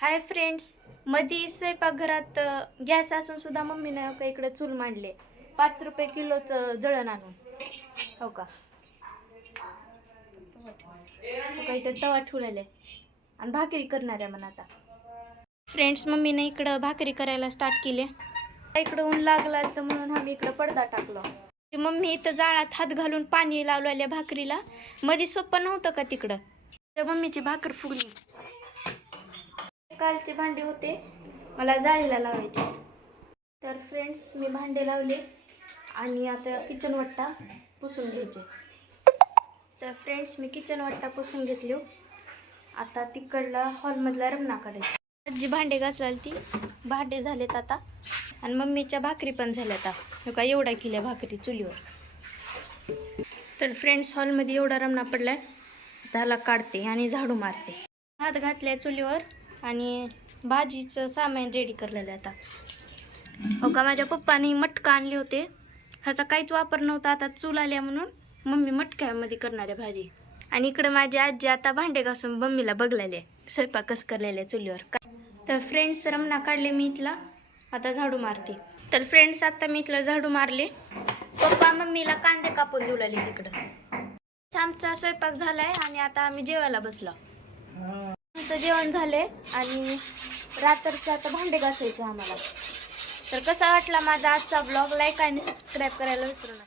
Hi friends, मधी स्वयंपाकघरात gas असून सुद्धा मम्मीने का इकडे चूल मांडले 5 रुपये किलोचं जळण आणून. हो का इथे तवा ठेवलेला आणि भाकरी करणार आहे म्हणा. आता फ्रेंड्स, मम्मीने इकडं भाकरी करायला स्टार्ट केली. इकडं ऊन लागला तर म्हणून आम्ही इकडं पडदा टाकलो. मम्मी इथं जाळात हात घालून पाणी लावलेल्या भाकरीला. मध्ये सोपं नव्हतं का तिकडं, तर मम्मीची भाकर फुगली. कालचे भांडे होते, मला जाळीला लावायचे. तर फ्रेंड्स, मी भांडे लावले आणि आता किचन वट्टा पुसून घ्यायचे. तर फ्रेंड्स, मी किचन वट्टा पुसून घेतली. आता तिकडला हॉलमधला रमणा काढायचा. आजी भांडे घासाल ती भांडे झालेत आता, आणि मम्मीच्या भाकरी पण झाल्यात. आता का एवढा केल्या भाकरी चुलीवर. तर फ्रेंड्स, हॉलमध्ये एवढा रमणा पडलाय, त्याला काढते आणि झाडू मारते. हात घातले चुलीवर आणि भाजीचं सामान रेडी करलेलं आहे. आता हो का, माझ्या पप्पानी मटका आणले होते, ह्याचा काहीच वापर नव्हता. आता चूल आल्या म्हणून मम्मी मटक्यामध्ये करणार आहे भाजी. आणि इकडं माझी आजी आता भांडे घासून मम्मीला बघलेले स्वयंपाक कसं करलेले चुलीवर. तर फ्रेंड्स, रमणा काढले मी इथला, आता झाडू मारते. तर फ्रेंड्स, आता मी इथलं झाडू मारले. पप्पा मम्मीला कांदे कापून देऊ लागले तिकडं. आमचा स्वयंपाक झालाय आणि आता आम्ही जेवायला बसलो. आमचं जेवण झाले आणि रात्रचं आता भांडे घासायचे आम्हाला. तर कसा वाटला माझा आजचा ब्लॉग, लाईक आणि सबस्क्राईब करायला विसरू नका.